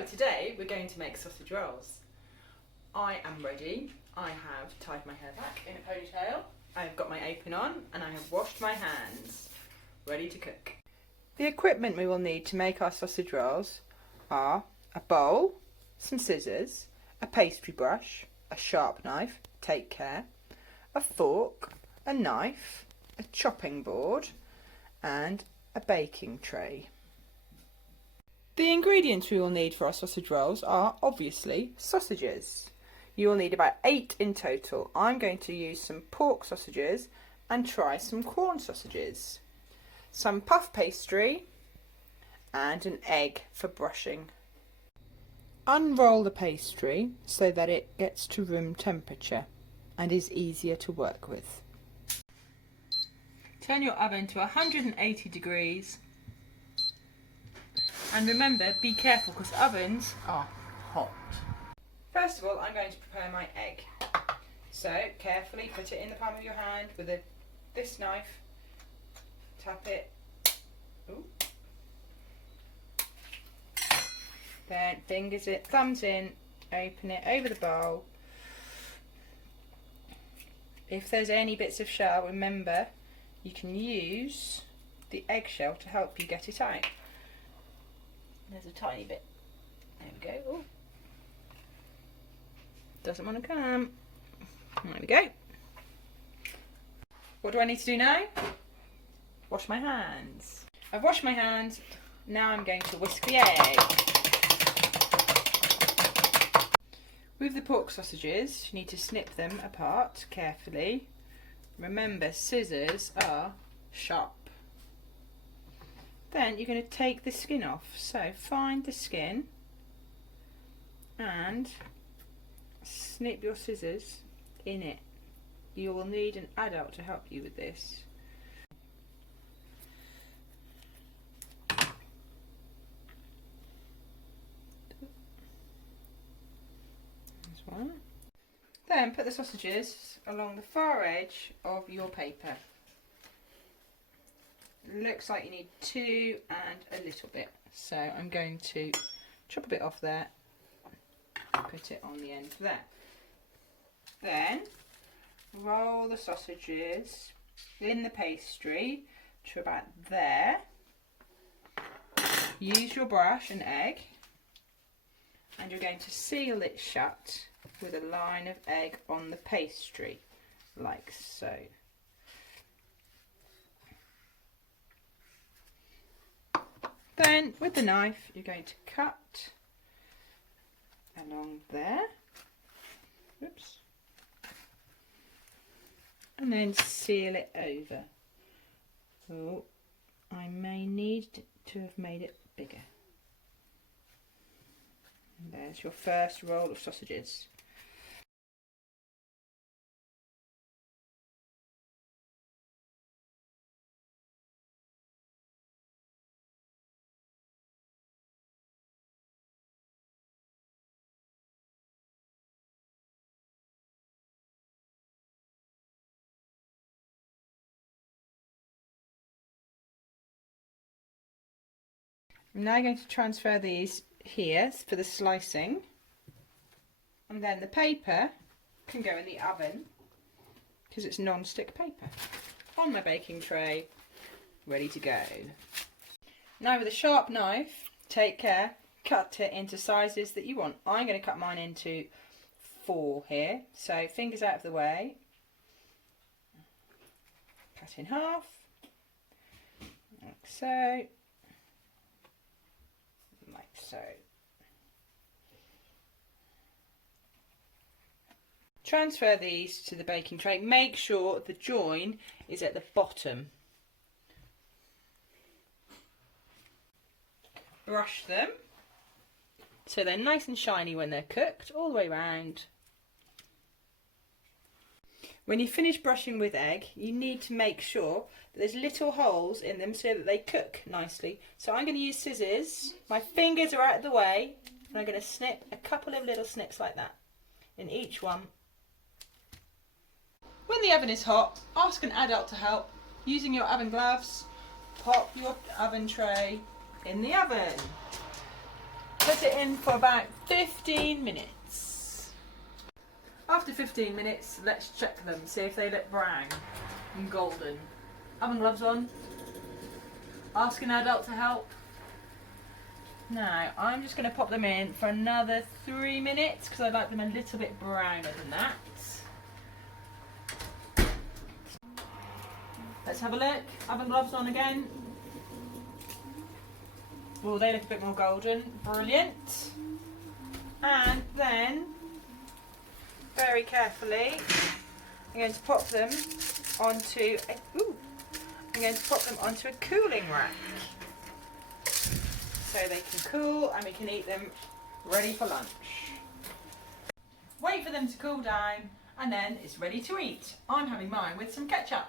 So today we're going to make sausage rolls. I am ready. I have tied my hair back in a ponytail. I've got my apron on and I have washed my hands. Ready to cook. The equipment we will need to make our sausage rolls are a bowl, some scissors, a pastry brush, a sharp knife, take care, a fork, a knife, a chopping board and a baking tray. The ingredients we will need for our sausage rolls are obviously sausages. You will need about 8 in total. I'm going to use some pork sausages and try some corn sausages, some puff pastry and an egg for brushing. Unroll the pastry so that it gets to room temperature and is easier to work with. Turn your oven to 180 degrees. And remember, be careful because ovens are hot. First of all, I'm going to prepare my egg. So, carefully put it in the palm of your hand with this knife. Tap it. Ooh. Then fingers it, thumbs in, open it over the bowl. If there's any bits of shell, remember, you can use the eggshell to help you get it out. There's a tiny bit. There we go. Ooh. Doesn't want to come. There we go. What do I need to do now? Wash my hands. I've washed my hands. Now I'm going to whisk the egg. With the pork sausages, you need to snip them apart carefully. Remember, scissors are sharp. Then you're going to take the skin off. So find the skin and snip your scissors in it. You will need an adult to help you with this. There's one. Then put the sausages along the far edge of your paper. Looks like you need 2 and a little bit, so I'm going to chop a bit off there, put it on the end there. Then roll the sausages in the pastry to about there. Use your brush and egg and you're going to seal it shut with a line of egg on the pastry like so. Then with the knife you're going to cut along there, oops, and then seal it over. Oh, I may need to have made it bigger. And there's your first roll of sausages. I'm now going to transfer these here for the slicing, and then the paper can go in the oven because it's non-stick paper. On my baking tray, ready to go. Now with a sharp knife, take care, cut it into sizes that you want. I'm going to cut mine into 4 here, so fingers out of the way, cut in half, like so. So, transfer these to the baking tray. Make sure the join is at the bottom. Brush them so they're nice and shiny when they're cooked all the way around. When you finish brushing with egg, you need to make sure that there's little holes in them so that they cook nicely. So I'm going to use scissors. My fingers are out of the way and I'm going to snip a couple of little snips like that in each one. When the oven is hot, ask an adult to help. Using your oven gloves, pop your oven tray in the oven. Put it in for about 15 minutes. After 15 minutes, let's check them, see if they look brown and golden. Oven gloves on. Ask an adult to help. Now, I'm just going to pop them in for another 3 minutes because I like them a little bit browner than that. Let's have a look. Oven gloves on again. Oh, they look a bit more golden. Brilliant. And then, very carefully, I'm going to pop them onto a cooling rack. So they can cool and we can eat them ready for lunch. Wait for them to cool down and then it's ready to eat. I'm having mine with some ketchup.